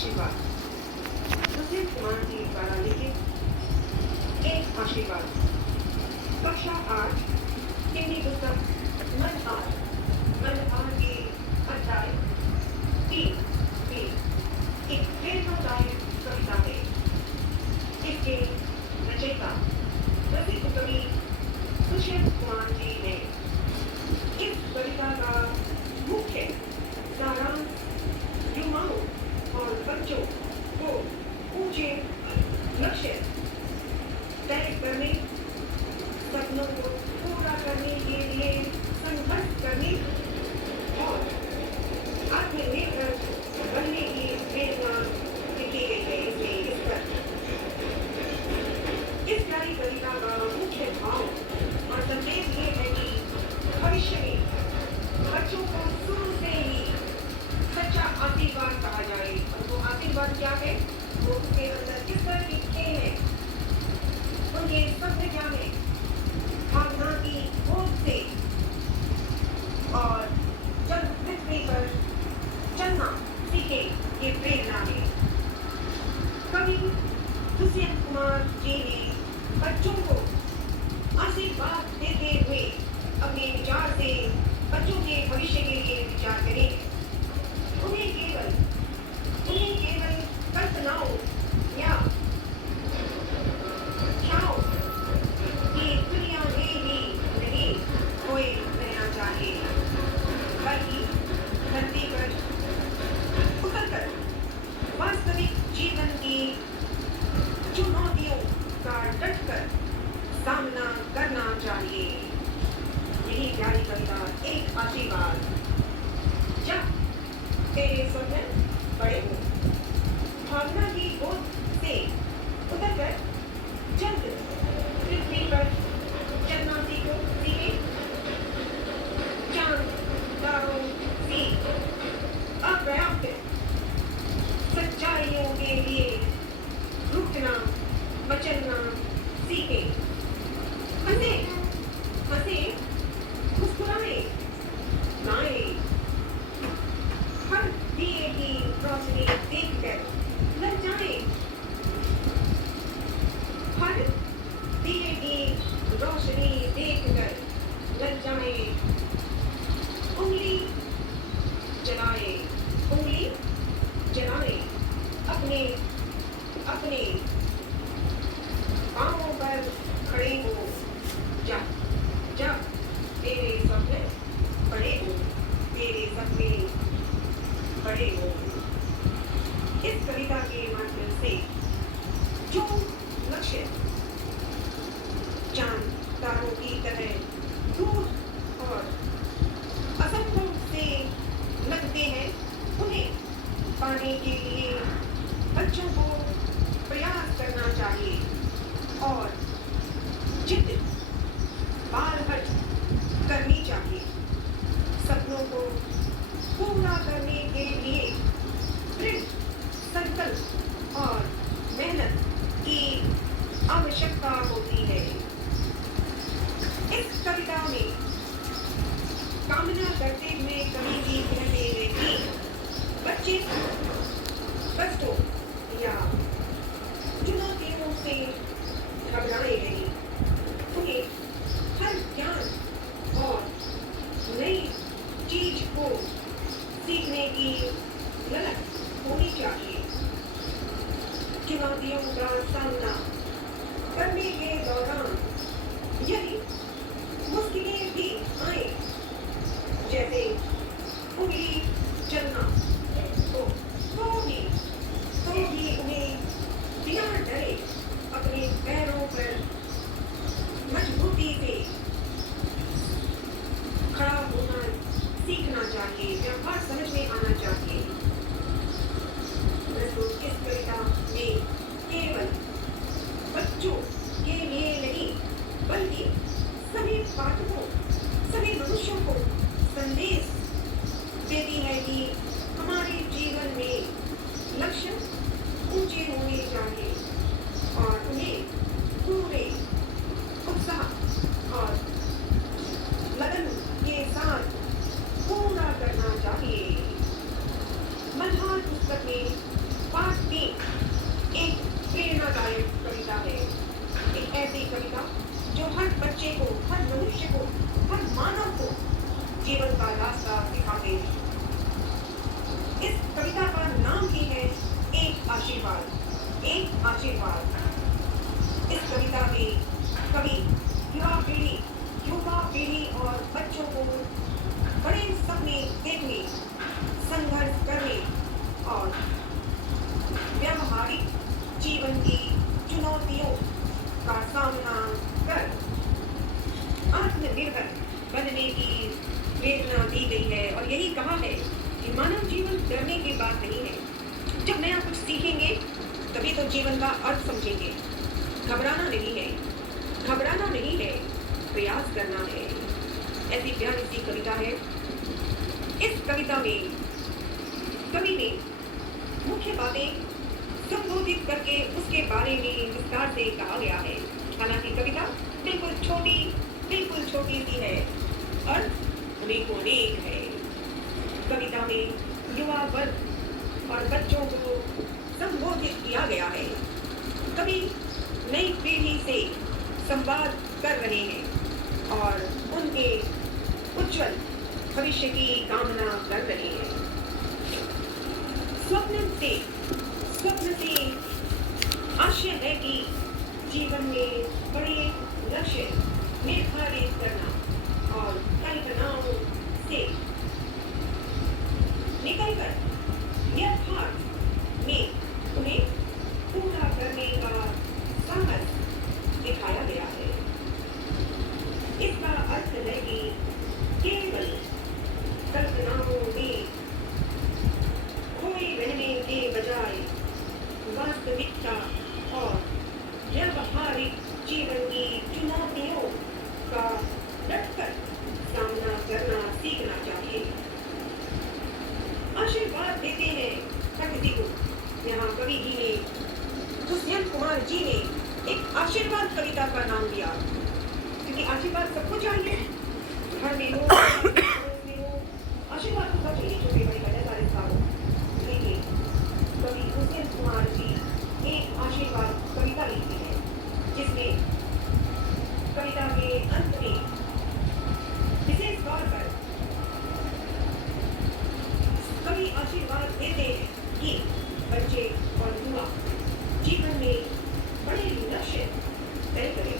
आशीर्वाद। सुशील कुमार जी द्वारा लिखित एक आशीर्वाद। कक्षा 8 हिंदी पुस्तक मनहार के अध्याय 3 में एक प्रेरणादायक कविता है। इसके रचयिता प्रसिद्ध कवि सुशील कुमार जी ने इस कविता का मुख्य सारांश युवाओं और बच्चों को ऊंचे लक्ष्य तय करने, सपनों को पूरा करने के लिए संघर्ष करने और आत्मनिर्भर बनने की प्रेरणा लिखी गई है। इसमें इस प्यारी कविता का मुख्य भाव और संदेश ये है कि भविष्य में बच्चों को शुरू से ही सच्चा आशीर्वाद कहा जाए। और वो आशीर्वाद क्या है, वो उसके अंदर किस तरह की खेल है, उनके शब्द क्या है, भावना की खोज से और जब पृथ्वी पर चलना सीखे, ये प्रेरणा है। कवि सुशील कुमार जी ने बच्चों को आशीर्वाद देते हुए अपने विचार से बच्चों के भविष्य के लिए विचार करें। उन्हें केवल कल्पनाओं या ख्यालों की दुनिया में ही नहीं खोए रहना चाहिए, बल्कि धरती पर उतरकर वास्तविक जीवन की चुनौतियों का डटकर सामना करना चाहिए। यही प्यारी कविता एक आशीर्वाद। जब तेरे स्वप्न बड़े हो, भावना की गोद से उतरकर जल्द पृथ्वी पर चलना सीखो, सीखे। चांद तारों से अपर्याप्त सच्चाइयों के लिए रुकना मचलना सीखे। हंसे हंसे मुस्कुराए गाए, हर दिए की रोशनी देखकर ललचाए, हर दिए की रोशनी देखकर ललचाए। उंगली जलाए अपने अपने पांवों पर खड़े हो। जब तेरे सपने बड़े हो, तेरे सपने बड़े हो। इस कविता के माध्यम से जो लक्ष्य चांद तारों की तरह दूर और असंभव से लगते हैं, उन्हें पाने के लिए बच्चों को प्रयास करना चाहिए और जिद बार करनी चाहिए। सपनों को पूरा करने के लिए दृढ़ संकल्प और मेहनत की आवश्यकता होती है। इस कविता में कामना करते हुए कवि जी कहते हैं कि बच्चे कष्टों या चुनौतियों से घबराए नहीं। उन्हें हर ज्ञान और नई चीज को सीखने की ललक होनी चाहिए। चुनौतियों का सामना करने के दौरान यदि मुश्किलें भी आए, जैसे उंगली चलना, तो भी उन्हें बिना डरे अपने पैरों पर मजबूती से खड़ा होना सीखना चाहिए, व्यवहार समझ में आना चाहिए। इस कविता में केवल बच्चों के लिए नहीं, बल्कि सभी पाठकों, सभी मनुष्यों को संदेश देती है कि हमारे जीवन में लक्ष्य ऊंचे होने चाहिए और उन्हें पूरे उत्साह और लगन के साथ पूरा करना चाहिए। मनहार पुस्तक में प्रेरणादायक कविता है। एक ऐसी कविता जो हर बच्चे को, हर मनुष्य को, हर मानव को जीवन का रास्ता दिखाते हैं। इस कविता का नाम ही है एक आशीर्वाद। एक आशीर्वाद। इस कविता में कवि युवा पीढ़ी और बच्चों को बड़े सपने देखने, संघर्ष करने और व्यवहारिक जीवन की चुनौतियों का सामना कर आत्मनिर्भर बनने की प्रेरणा दी गई है। और यही कहा है कि मानव जीवन डरने की बात नहीं है। जब नया कुछ सीखेंगे तभी तो जीवन का अर्थ समझेंगे। घबराना नहीं है, घबराना नहीं है, प्रयास करना है। ऐसी प्यारी सी कविता है। इस कविता में कवि ने मुख्य बातें संबोधित करके उसके बारे में विस्तार से कहा गया है। हालांकि कविता बिल्कुल छोटी सी है और अनेक है। कविता में युवा वर्ग और बच्चों को संबोधित किया गया है। कवि नई पीढ़ी से संवाद कर रहे हैं और उनके उज्जवल भविष्य की कामना कर रहे हैं। स्वप्न से आशय है कि जीवन में बड़े लक्ष्य निर्धारित करना और कल्पनाओं से निकलकर यथार्थ में उन्हें पूरा करने का साहस दिखाया गया है। इसका अर्थ है कि केवल कल्पनाओं में खोए रहने के बजाय वास्तविकता और व्यवहारिक जीवन की चुनौतियों का डटकर सामना करना सीखना चाहिए। आशीर्वाद देते हैं प्रकृति को। यहाँ कवि जी ने, दुष्यंत कुमार जी ने एक आशीर्वाद कविता का नाम दिया, क्योंकि आशीर्वाद सबको चाहिए। घर में हो, आशीर्वाद सबको चाहिए, छोटे बड़े बड़े सारे सालों। लेकिन कवि दुष्यंत कुमार जी एक आशीर्वाद कविता लिखी है, जिसमें कविता के अंत में विशेष तौर पर कवि आशीर्वाद देते हैं कि बच्चे और युवा जीवन में बड़े लक्ष्य तय करें,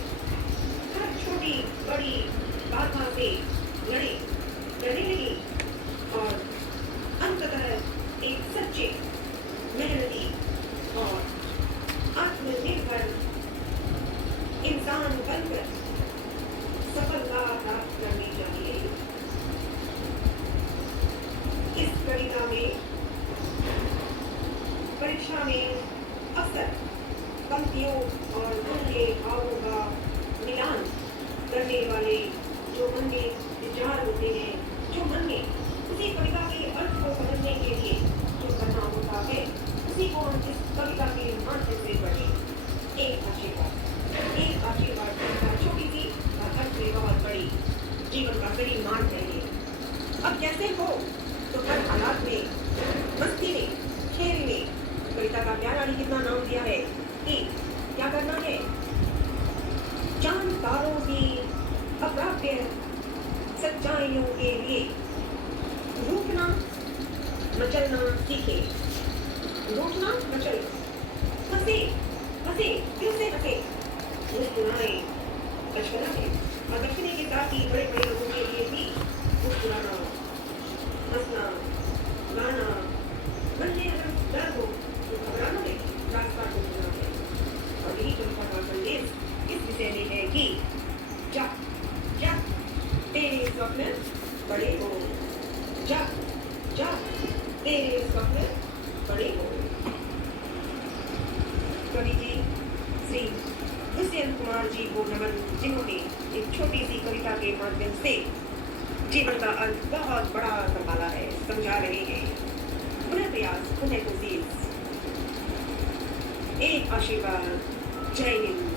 हर छोटी बड़ी बाधा से लड़े नहीं और अंततः एक सच्चे, मेहनती और आत्मनिर्भर इंसान बनकर सफलता प्राप्त करनी चाहिए। इस कविता में परीक्षा में अक्सर पंक्तियों और उनके भावों का मिलान करने वाले जो मन में विचार होते हैं, जो मन में उसी कविता के अर्थ को समझने के लिए जो करना होता है, उसी को हम इस कविता के माध्यम से पढ़ें। एक आशीर्वाद छोटी सी अर्थ में बहुत बड़ी जीवन का बड़ी मान है ये। अब जैसे हो तो हर हालात में, मस्ती में, खेल में, कविता का प्यारा ने कितना नाम दिया है कि क्या करना है, चांद तारों की अप्राप्य सच्चाइयों के लिए रूठना मचलना सीखे। रूठना मचलना, हंसे दिल से हंसे, मुस्कुराए बचपना है। और बचपने के साथ ही बड़े बड़े लोगों के लिए भी मुस्कुराना, हंसना, गाना, मन में अगर दर्द हो तो घबराना नहीं, रास्ता ढूंढना है। और यही कविता का संदेश इस विषय में है कि जा तेरे स्वप्न बड़े हो, जा तेरे स्वप्न बड़े हो। कवि जी श्री दुष्यंत कुमार जी को नमन, जिन्होंने एक छोटी सी कविता के माध्यम से जीवन का अर्थ बहुत बड़ा संभाला है, समझा रहे हैं। पुनः प्रयास, पुनः कोशिश। एक आशीर्वाद। जय हिंद।